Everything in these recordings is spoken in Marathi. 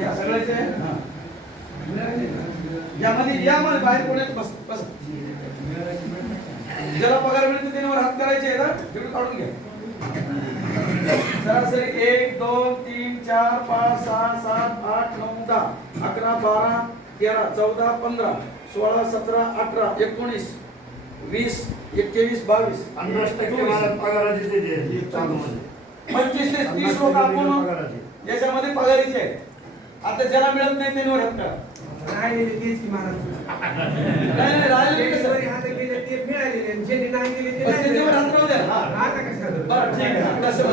या सगळ्याचे. यामध्ये या बाहेर कोणी बस बस. ज्याला पगार मिळते त्याने वर हात करायचे ना तेवढं काढून घ्या. सरासरी एक दोन तीन चार पाच सहा सात आठ नऊ दहा अकरा बारा तेरा चौदा पंधरा सोळा सतरा अठरा एकोणीस वीस एकवीस बावीस पगाराचे. पंचवीस ते तीस लोक आपण पगाराचे. याच्यामध्ये पगारीचे आहेत. आता ज्याला मिळत नाही त्याने वर हात करा राहिलेले तेच की महाराज. नाही नाही राहिले कसं? ज्यांनी हात केले ते मिळालेले नाही दिले ते त्याच्यावर हात. राहू द्या. आता? बरं ठीक आहे. कसं.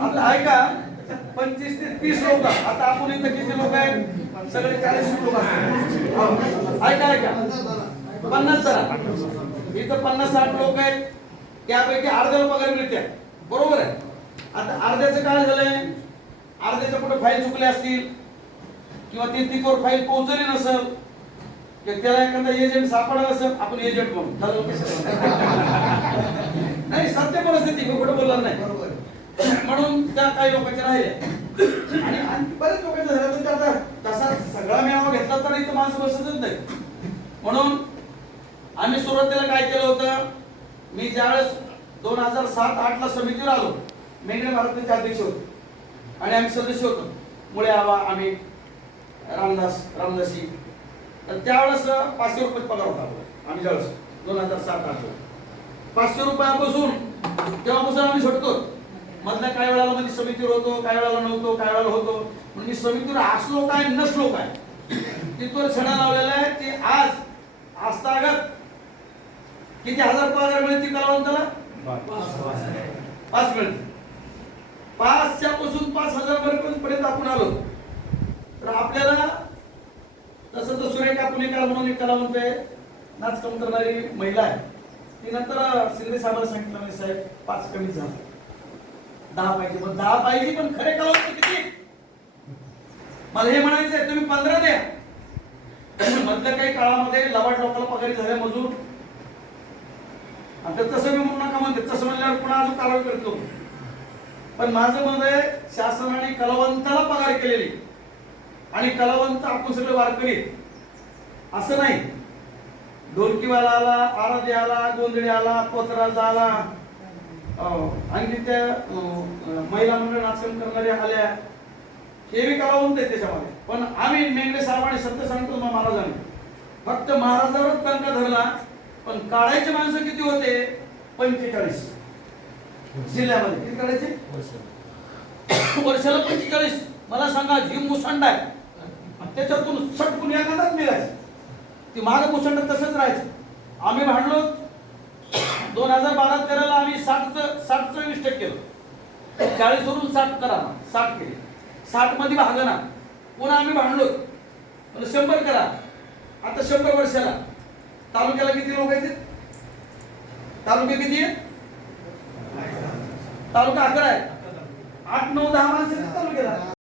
आता ऐका पंचवीस ते तीस लोक. आता आपण इथं किती लोक आहेत? सगळे चाळीस लोक असतात. ऐका ऐका. पन्नास जरा. इथं पन्नास साठ लोक आहेत. त्यापैकी अर्ध्याला पगार मिळते. बरोबर आहे? आता अर्ध्याचं काय झालंय? अर्ध्याच्या कुठे फाईल चुकल्या असतील किंवा ते तिथवर फाईल पोहोचली नसेल त्याला एखादा एजंट सापडला नसेल आपण एजंट म्हणू झालं कशाला? नाही सत्य परिस्थिती मी खोटं बोलणार नाही. म्हणून त्या काही लोकांच्या राहिल्या आणि बरेच लोकांच्या झाल्या तर तसा सगळा मेळावा घेतला तर इथं माणसं बसतच नाही म्हणून आम्ही सुरुवातीला काय केलं होतं? मी ज्यावेळेस दोन हजार सात आठ ला समितीवर आलो मेघने भारताचे अध्यक्ष होते. आणि आम्ही सदस्य होतो. मुळे आवा आम्ही रामदास रामदासी. तर त्यावेळेस पाचशे रुपये पगार होता आम्ही ज्यावेळेस दोन हजार सात आठ पाचशे रुपयापासून तेव्हापासून आम्ही सुटतो मधल्या काही वेळाला म्हणजे समितीवर होतो काही वेळाला नव्हतो काही वेळाला होतो. म्हणून मी समितीवर असलो काय नसलो काय तिथवर छडा लावलेला आहे की किती पगार मिळतील कलावंताला पाच मिळतील. पाचच्या पासून पाच हजार पर्यंत आपण आलो. तर आपल्याला तसं तर सुरेखा पुणेकर म्हणून एक कलावंत आहे नाच कम करणारी महिला आहे. ती नंतर शिंदे साहेबांना सांगितलं म्हणजे साहेब पाच कमी झालं. दहा पाहिजे. पण दहा पाहिजे पण खरे कलावंत किती? मला हे म्हणायचं आहे तुम्ही पंधरा द्या. मधल्या काही काळामध्ये लवाट लोकांना पगारी झाल्या मजूर आता तसं मी म्हणू नका म्हणते तसं म्हणल्यावर पुन्हा अजून कारवाई करतो. पण माझं मत आहे शासनाने कलावंताला पगार केलेली. आणि कलावंत आपण सगळे वारकरी असं नाही. ढोलकीवाला आला आराधी आला गोंधळी आला पोतराजा आला आणि आणखी त्या महिला मंडळ नाचन करणाऱ्या आल्या. हे बी कलावंत आहे त्याच्यामध्ये. पण आम्ही मेंगडे साहेबांनी सत्य सांगतो महाराजांनी. फक्त महाराजावरच तंका धरला. पण काढायचे माणसं किती होते? पंचेचाळीस. जिल्ह्यामध्ये. किती काढायचे? वर्षाला. पंचेचाळीस. मला सांगा जी मुसंड आहे त्याच्यातून सटकून एखादाच मिळायचं. ती माग मुसंड तसंच राहायचं. आम्ही भांडलो. दोन हजार बारा तेराला आम्ही साठचं साठचं मिस्टेक केलं. चाळीस वरून साठ करा साठ केली. साठमध्ये भाग ना पुन्हा आम्ही भांडलो. शंभर करा. आता शंभर वर्षाला. तालुक्याला किती लोक आहेत? तालुका किती आहे? तालुका अकरा आहे. आठ नऊ दहा माणसं तालुक्याला.